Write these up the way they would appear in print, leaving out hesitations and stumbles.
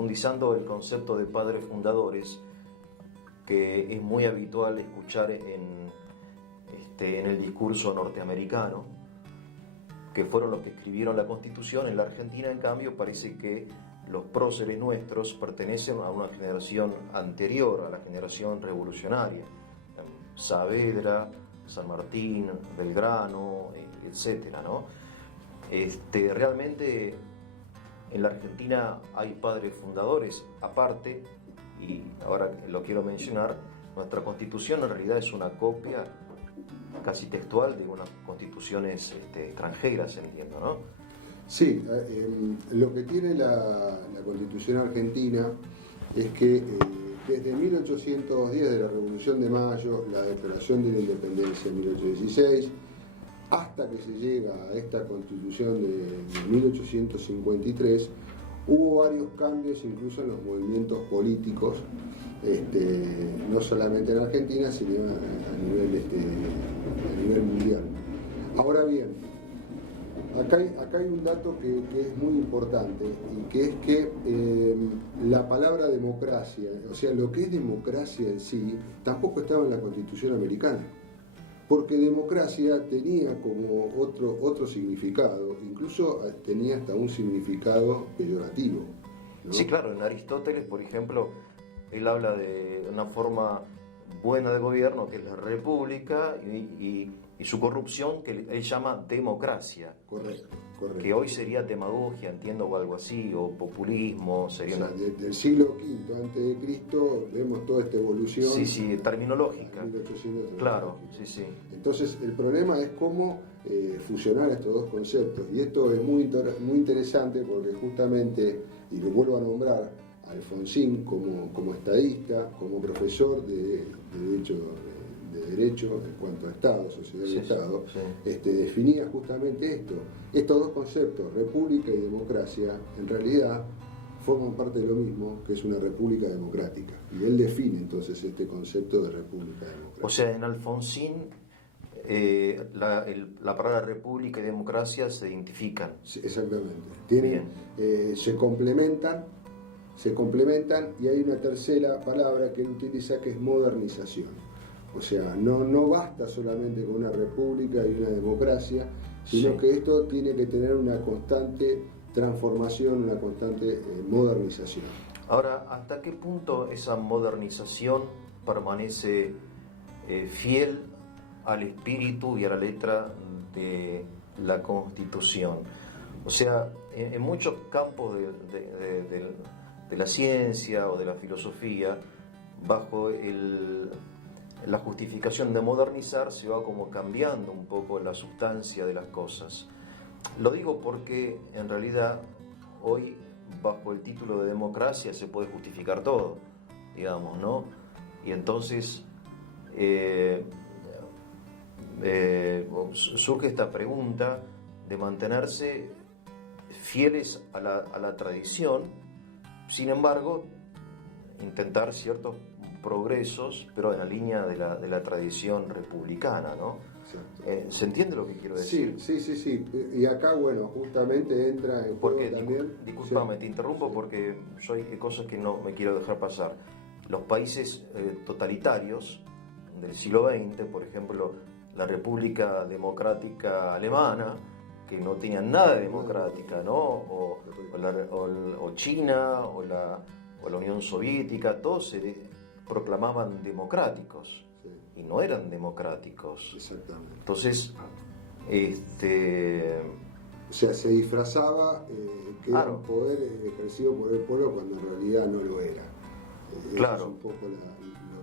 profundizando el concepto de padres fundadores, que es muy habitual escuchar en el discurso norteamericano, que fueron los que escribieron la Constitución. En la Argentina, en cambio, parece que los próceres nuestros pertenecen a una generación anterior, a la generación revolucionaria. Saavedra, San Martín, Belgrano, etcétera, ¿no? Realmente en la Argentina hay padres fundadores, aparte, y ahora lo quiero mencionar, nuestra Constitución en realidad es una copia casi textual de unas constituciones extranjeras, entiendo, ¿no? Sí, lo que tiene la Constitución argentina es que desde 1810, de la Revolución de Mayo, la Declaración de la Independencia en 1816, hasta que se llega a esta Constitución de 1853, hubo varios cambios incluso en los movimientos políticos, no solamente en Argentina, sino a nivel mundial. Ahora bien, acá hay un dato que es muy importante, y que es que la palabra democracia, o sea, lo que es democracia en sí, tampoco estaba en la Constitución americana, porque democracia tenía como otro significado, incluso tenía hasta un significado peyorativo, ¿no? Sí, claro, en Aristóteles, por ejemplo, él habla de una forma buena de gobierno, que es la república, y su corrupción, que él llama democracia. Correcto. Que hoy sería demagogia, entiendo, o algo así, o populismo, sería desde el siglo V antes de Cristo vemos toda esta evolución. Sí, terminológica. 1800, claro, sí. Entonces el problema es cómo fusionar estos dos conceptos, y esto es muy interesante porque justamente, y lo vuelvo a nombrar, Alfonsín como estadista, como profesor de Derecho en cuanto a Estado, sociedad y Estado, definía justamente estos dos conceptos, república y democracia, en realidad forman parte de lo mismo, que es una república democrática, y él define entonces este concepto de república democrática. O sea, en Alfonsín la palabra república y democracia se identifican. Sí, exactamente. Se complementan, y hay una tercera palabra que él utiliza, que es modernización. O sea, no basta solamente con una república y una democracia, sino que esto tiene que tener una constante transformación, una constante modernización. Ahora, ¿hasta qué punto esa modernización permanece fiel al espíritu y a la letra de la Constitución? O sea, en muchos campos de la ciencia o de la filosofía, bajo la justificación de modernizar, se va como cambiando un poco la sustancia de las cosas. Lo digo porque en realidad hoy, bajo el título de democracia, se puede justificar todo, digamos, ¿no? Y entonces surge esta pregunta de mantenerse fieles a la tradición, sin embargo, intentar ciertos progresos, pero en la línea de la tradición republicana, ¿no? ¿Se entiende lo que quiero decir? Sí. Y acá, bueno, justamente entra en juego también... Discúlpame, te interrumpo porque hay cosas que no me quiero dejar pasar. Los países totalitarios del siglo XX, por ejemplo, la República Democrática Alemana, que no tenían nada de democrática, ¿no? O China, o la Unión Soviética, todos se proclamaban democráticos, y no eran democráticos. Exactamente. Entonces, o sea, se disfrazaba que era un poder ejercido por el pueblo cuando en realidad no lo era. Claro. Eso es un poco lo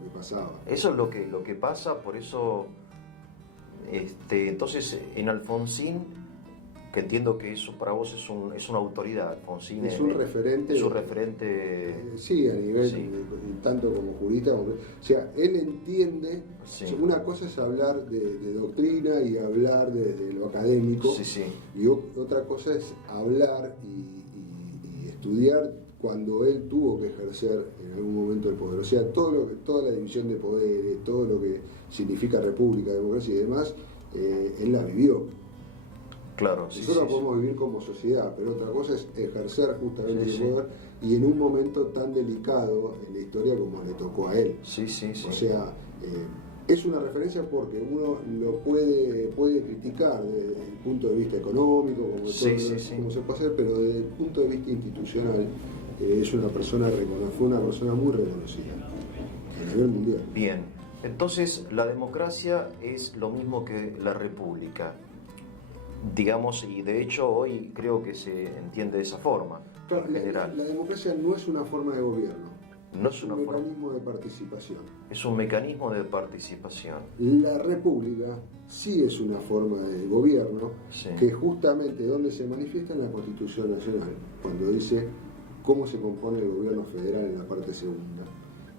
que pasaba. Eso es lo que pasa, por eso, entonces, en Alfonsín, que entiendo que eso para vos es una autoridad, Alfonsín es un referente. Es un referente. Sí, a nivel tanto como jurista, o sea, él entiende. Una cosa es hablar de doctrina y hablar de lo académico, y otra cosa es hablar y estudiar cuando él tuvo que ejercer en algún momento el poder. O sea, toda la división de poderes, todo lo que significa república, democracia y demás, él la vivió. Claro, nosotros podemos vivir como sociedad, pero otra cosa es ejercer justamente el poder y en un momento tan delicado en la historia como le tocó a él. Sí, sí, sí. O sea, es una referencia porque uno lo puede criticar desde el punto de vista económico, como, como se puede hacer, pero desde el punto de vista institucional es una persona fue una persona muy reconocida a nivel mundial. Bien, entonces la democracia es lo mismo que la república, digamos, y de hecho hoy creo que se entiende de esa forma, claro, en general. La democracia no es una forma de gobierno. No es un mecanismo de participación. Es un mecanismo de participación. La república sí es una forma de gobierno, sí, que justamente donde se manifiesta en la Constitución Nacional, cuando dice cómo se compone el gobierno federal en la parte segunda.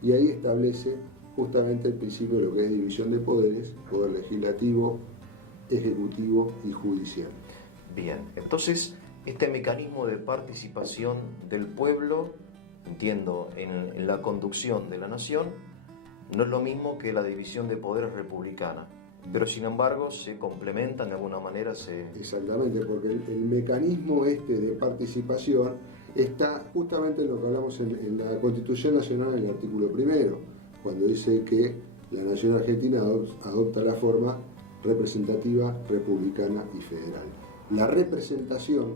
Y ahí establece justamente el principio de lo que es división de poderes, poder legislativo, ejecutivo y judicial. Bien, entonces este mecanismo de participación del pueblo, entiendo, en la conducción de la nación, no es lo mismo que la división de poderes republicana, pero sin embargo se complementan de alguna manera. Exactamente, porque el mecanismo de participación está justamente en lo que hablamos en la Constitución Nacional, en el artículo 1, cuando dice que la nación argentina adopta la forma representativa, republicana y federal. La representación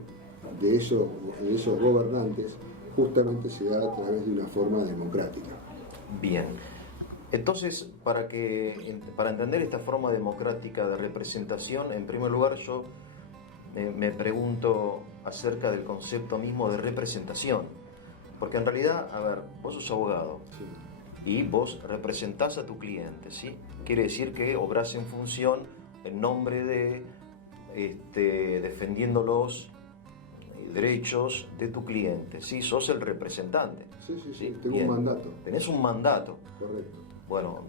de esos gobernantes justamente se da a través de una forma democrática. Bien, entonces para entender esta forma democrática de representación, en primer lugar yo me pregunto acerca del concepto mismo de representación, porque en realidad, a ver, vos sos abogado, sí, y vos representás a tu cliente, ¿sí? Quiere decir que obrás en función, en nombre de defendiendo los derechos de tu cliente, ¿sí? Sos el representante. Sí, tengo un mandato. Tenés un mandato. Correcto. Bueno,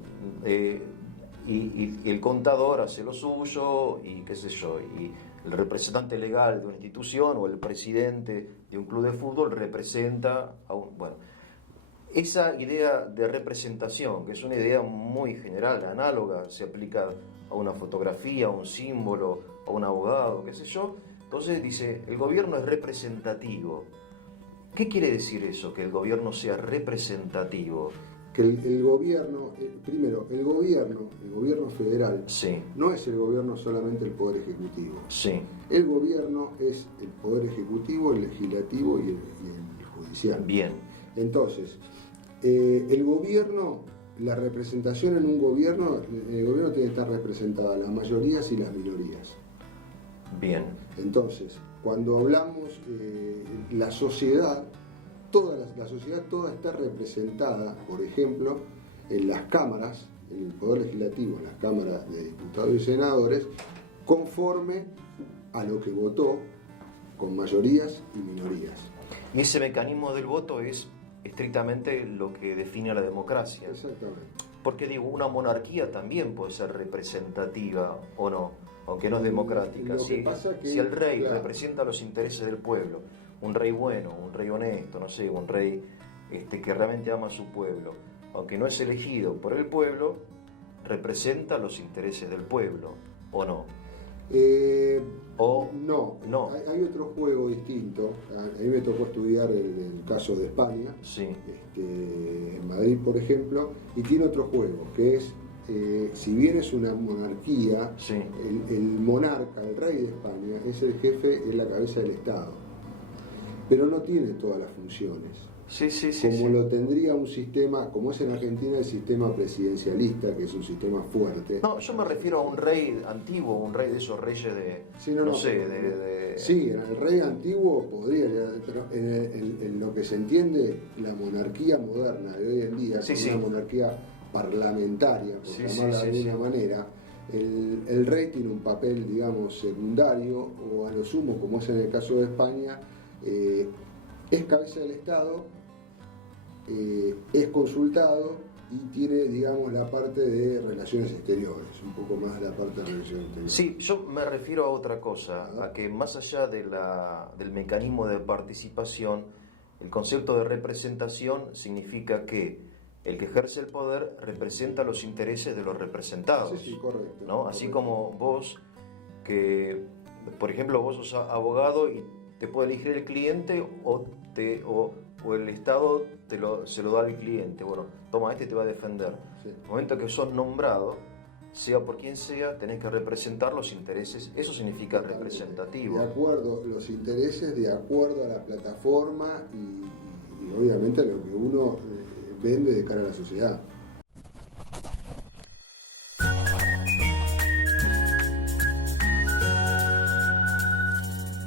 y el contador hace lo suyo, y qué sé yo, y el representante legal de una institución o el presidente de un club de fútbol representa a un... Bueno, esa idea de representación, que es una idea muy general, análoga, se aplica a una fotografía, a un símbolo, a un abogado, qué sé yo. Entonces dice, el gobierno es representativo. ¿Qué quiere decir eso, que el gobierno sea representativo? Que el gobierno, primero, el gobierno federal, sí, no es el gobierno solamente el poder ejecutivo. Sí. El gobierno es el poder ejecutivo, el legislativo y el judicial. Bien. Entonces, el gobierno, la representación en un gobierno, el gobierno tiene que estar representada las mayorías y las minorías. Bien. Entonces, cuando hablamos la sociedad, la sociedad toda está representada, por ejemplo, en las cámaras, en el Poder Legislativo, en las cámaras de diputados y senadores, conforme a lo que votó, con mayorías y minorías. Y ese mecanismo del voto es estrictamente lo que define a la democracia. Exactamente. Porque digo, una monarquía también puede ser representativa o no, aunque no es democrática. Si el rey, claro, representa los intereses del pueblo, un rey bueno, un rey honesto, no sé, un rey que realmente ama a su pueblo, aunque no es elegido por el pueblo, representa los intereses del pueblo, ¿o no? No. Hay otro juego distinto. A mí me tocó estudiar el caso de España, sí, en Madrid, por ejemplo, y tiene otro juego, que es, si bien es una monarquía, sí, el monarca, el rey de España, es el jefe, es la cabeza del Estado, pero no tiene todas las funciones. Sí, como lo tendría un sistema, como es en Argentina el sistema presidencialista, que es un sistema fuerte. No, yo me refiero a un rey antiguo, un rey de esos reyes de... Sí, Sí, en el rey antiguo podría, pero en lo que se entiende, la monarquía moderna de hoy en día, una monarquía parlamentaria, por llamarla de alguna manera, el rey tiene un papel, digamos, secundario, o a lo sumo, como es en el caso de España, es cabeza del Estado, es consultado y tiene, digamos, la parte de relaciones exteriores, un poco más la parte de relaciones exteriores. Sí, yo me refiero a otra cosa, a que más allá del mecanismo de participación, el concepto de representación significa que el que ejerce el poder representa los intereses de los representados. Sí, correcto. ¿No? Así como vos, que por ejemplo vos sos abogado y te puede elegir el cliente o el Estado se lo da al cliente. Bueno, toma, te va a defender. Sí. En el momento que sos nombrado, sea por quien sea, tenés que representar los intereses. Eso significa representativo. De acuerdo, los intereses de acuerdo a la plataforma y obviamente a lo que uno vende de cara a la sociedad.